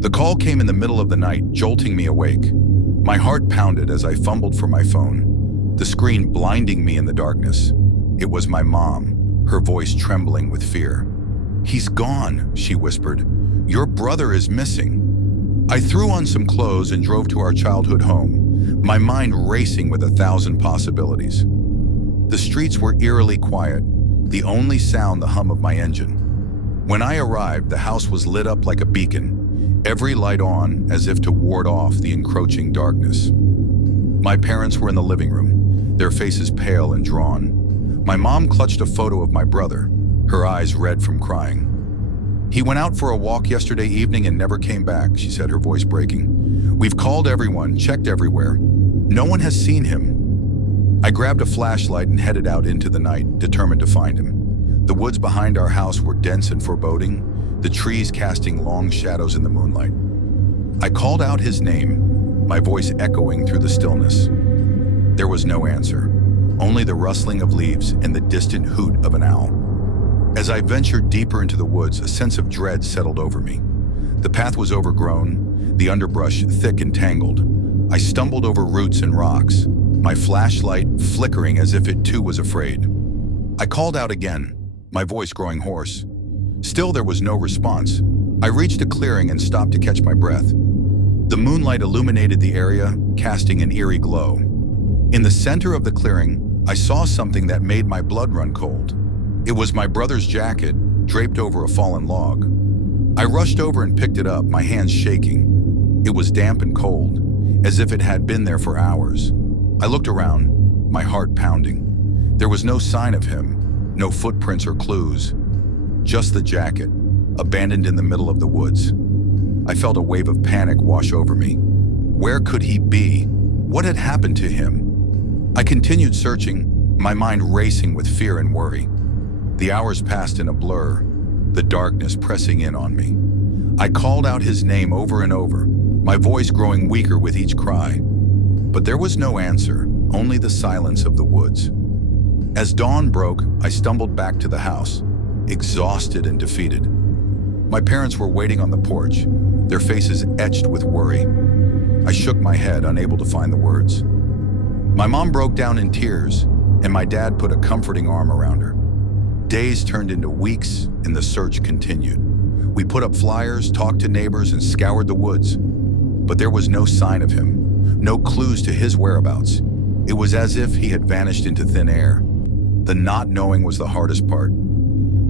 The call came in the middle of the night, jolting me awake. My heart pounded as I fumbled for my phone, the screen blinding me in the darkness. It was my mom, her voice trembling with fear. "He's gone," she whispered. "Your brother is missing." I threw on some clothes and drove to our childhood home, my mind racing with 1,000 possibilities. The streets were eerily quiet, the only sound the hum of my engine. When I arrived, the house was lit up like a beacon, every light on as if to ward off the encroaching darkness. My parents were in the living room, their faces pale and drawn. My mom clutched a photo of my brother, her eyes red from crying. "He went out for a walk yesterday evening and never came back," she said, her voice breaking. "We've called everyone, checked everywhere. No one has seen him." I grabbed a flashlight and headed out into the night, determined to find him. The woods behind our house were dense and foreboding, the trees casting long shadows in the moonlight. I called out his name, my voice echoing through the stillness. There was no answer, only the rustling of leaves and the distant hoot of an owl. As I ventured deeper into the woods, a sense of dread settled over me. The path was overgrown, the underbrush thick and tangled. I stumbled over roots and rocks, my flashlight flickering as if it too was afraid. I called out again, my voice growing hoarse. Still there was no response. I reached a clearing and stopped to catch my breath. The moonlight illuminated the area, casting an eerie glow. In the center of the clearing, I saw something that made my blood run cold. It was my brother's jacket, draped over a fallen log. I rushed over and picked it up, my hands shaking. It was damp and cold, as if it had been there for hours. I looked around, my heart pounding. There was no sign of him, no footprints or clues. Just the jacket, abandoned in the middle of the woods. I felt a wave of panic wash over me. Where could he be? What had happened to him? I continued searching, my mind racing with fear and worry. The hours passed in a blur, the darkness pressing in on me. I called out his name over and over, my voice growing weaker with each cry. But there was no answer, only the silence of the woods. As dawn broke, I stumbled back to the house, exhausted and defeated. My parents were waiting on the porch, their faces etched with worry. I shook my head, unable to find the words. My mom broke down in tears, and my dad put a comforting arm around her. Days turned into weeks, and the search continued. We put up flyers, talked to neighbors, and scoured the woods. But there was no sign of him, no clues to his whereabouts. It was as if he had vanished into thin air. The not knowing was the hardest part.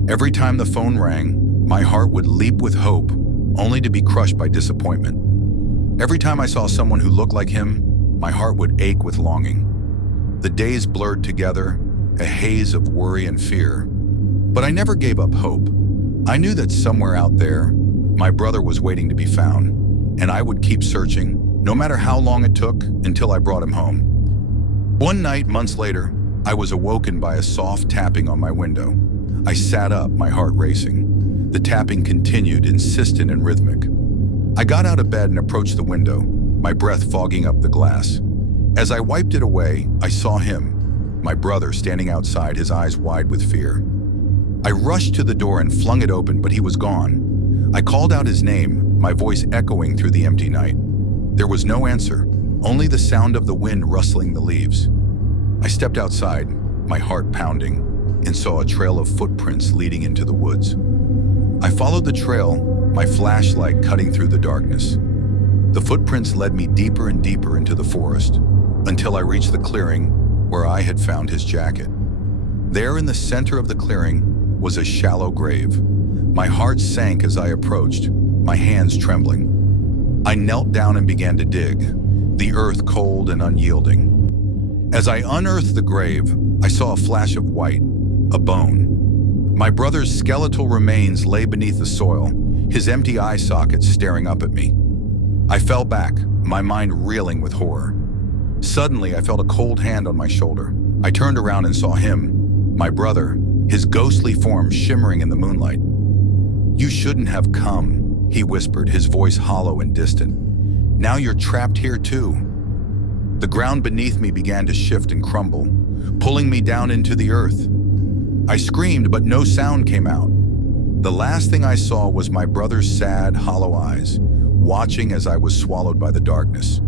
Every time the phone rang, my heart would leap with hope, only to be crushed by disappointment. Every time I saw someone who looked like him, my heart would ache with longing. The days blurred together, a haze of worry and fear. But I never gave up hope. I knew that somewhere out there, my brother was waiting to be found, and I would keep searching, no matter how long it took, until I brought him home. One night, months later, I was awoken by a soft tapping on my window. I sat up, my heart racing. The tapping continued, insistent and rhythmic. I got out of bed and approached the window, my breath fogging up the glass. As I wiped it away, I saw him, my brother, standing outside, his eyes wide with fear. I rushed to the door and flung it open, but he was gone. I called out his name, my voice echoing through the empty night. There was no answer, only the sound of the wind rustling the leaves. I stepped outside, my heart pounding, and saw a trail of footprints leading into the woods. I followed the trail, my flashlight cutting through the darkness. The footprints led me deeper and deeper into the forest, until I reached the clearing where I had found his jacket. There in the center of the clearing was a shallow grave. My heart sank as I approached, my hands trembling. I knelt down and began to dig, the earth cold and unyielding. As I unearthed the grave, I saw a flash of white, a bone. My brother's skeletal remains lay beneath the soil, his empty eye sockets staring up at me. I fell back, my mind reeling with horror. Suddenly, I felt a cold hand on my shoulder. I turned around and saw him, my brother, his ghostly form shimmering in the moonlight. "You shouldn't have come," he whispered, his voice hollow and distant. "Now you're trapped here too." The ground beneath me began to shift and crumble, pulling me down into the earth. I screamed, but no sound came out. The last thing I saw was my brother's sad, hollow eyes, watching as I was swallowed by the darkness.